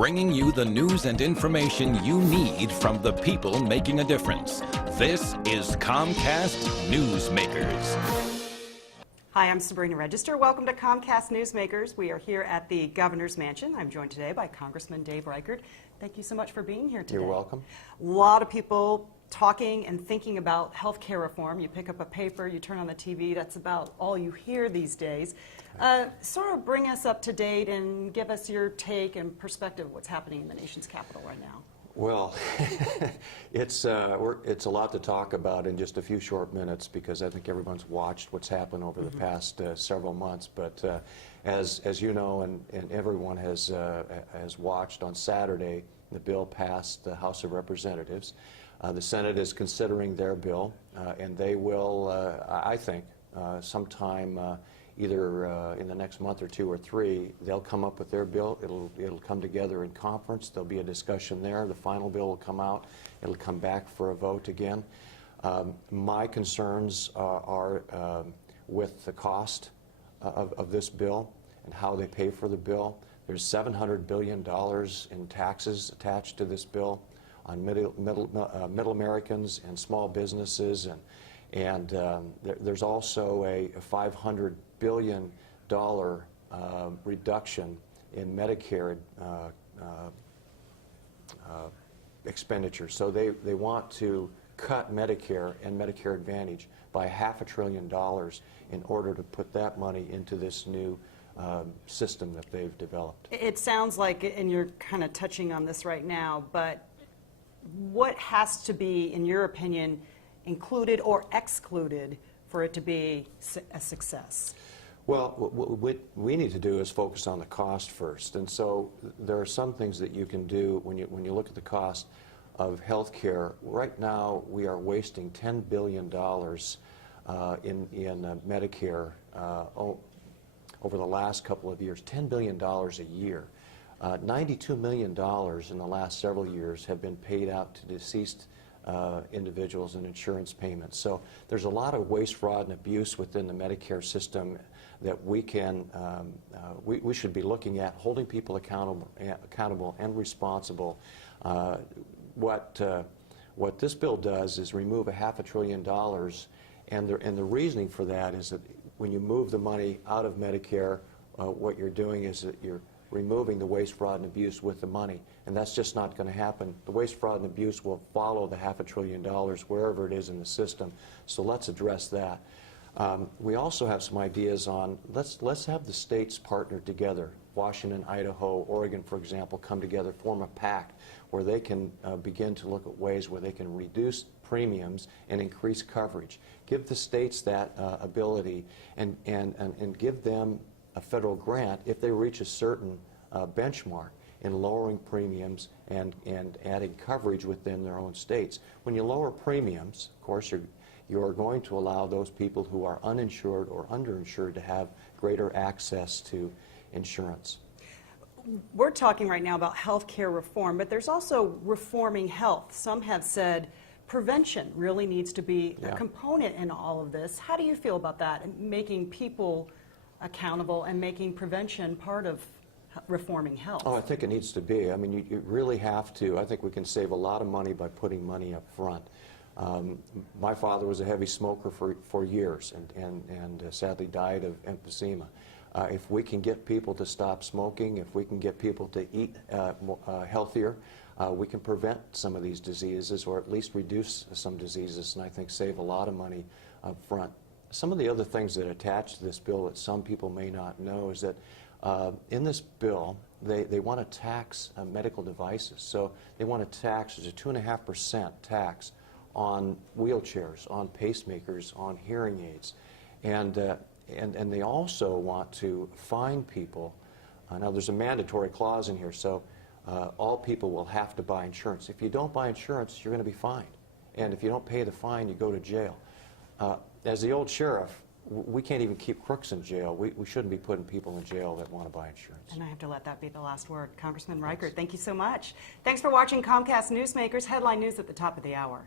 bringing you the news and information you need from the people making a difference. This is Comcast Newsmakers. Hi, I'm Sabrina Register. Welcome to Comcast Newsmakers. We are here at the Governor's Mansion. I'm joined today by Congressman Dave Reichert. Thank you so much for being here today. You're welcome. A lot of people talking and thinking about health care reform. You pick up a paper, you turn on the TV, that's about all you hear these days. Sort of bring us up to date and give us your take and perspective of what's happening in the nation's capital right now. Well, it's a lot to talk about in just a few short minutes because I think everyone's watched what's happened over the past several months. But as you know, and everyone has watched, on Saturday, the bill passed the House of Representatives. The Senate is considering their bill, and they will, I think, sometime either in the next month or two or three, they'll come up with their bill. It'll come together in conference. There'll be a discussion there. The final bill will come out. It'll come back for a vote again. My concerns are with the cost of this bill and how they pay for the bill. There's $700 billion in taxes attached to this bill on middle Americans and small businesses, and there's also a $500 billion reduction in Medicare expenditures. So they want to cut Medicare and Medicare Advantage by $500 billion in order to put that money into this new system that they've developed. It sounds like, and you're kind of touching on this right now, but what has to be, in your opinion, included or excluded for it to be a success? Well, what we need to do is focus on the cost first, and so there are some things that you can do when you look at the cost of health care. Right now, we are wasting $10 billion in Medicare over the last couple of years, $10 billion a year. $92 million in the last several years have been paid out to deceased individuals in insurance payments. So there's a lot of waste, fraud, and abuse within the Medicare system that we should be looking at, holding people accountable and responsible. What this bill does is remove $500 billion, and the reasoning for that is that when you move the money out of Medicare, what you're doing is that you're removing the waste, fraud, and abuse with the money, and that's just not going to happen. The waste, fraud, and abuse will follow the $500 billion wherever it is in the system, so let's address that. We also have some ideas on, let's have the states partner together. Washington, Idaho, Oregon, for example, come together, form a pact where they can begin to look at ways where they can reduce premiums and increase coverage. Give the states that ability and give them a federal grant if they reach a certain benchmark in lowering premiums and adding coverage within their own states. When you lower premiums, of course, you're going to allow those people who are uninsured or underinsured to have greater access to insurance. We're talking right now about health care reform, but there's also reforming health. Some have said prevention really needs to be a component in all of this. How do you feel about that, and making people accountable and making prevention part of reforming health? Oh, I think it needs to be. I mean, you really have to. I think we can save a lot of money by putting money up front. My father was a heavy smoker for years and sadly died of emphysema. If we can get people to stop smoking, if we can get people to eat healthier, we can prevent some of these diseases, or at least reduce some diseases, and I think save a lot of money up front. Some of the other things that attach to this bill that some people may not know is that in this bill, they want to tax medical devices. So they want to tax, there's a 2.5% tax on wheelchairs, on pacemakers, on hearing aids. And they also want to fine people. Now there's a mandatory clause in here, so all people will have to buy insurance. If you don't buy insurance, you're going to be fined. And if you don't pay the fine, you go to jail. As the old sheriff, we can't even keep crooks in jail. We shouldn't be putting people in jail that want to buy insurance. And I have to let that be the last word. Congressman Reichert, thank you so much. Thanks for watching Comcast Newsmakers. Headline news at the top of the hour.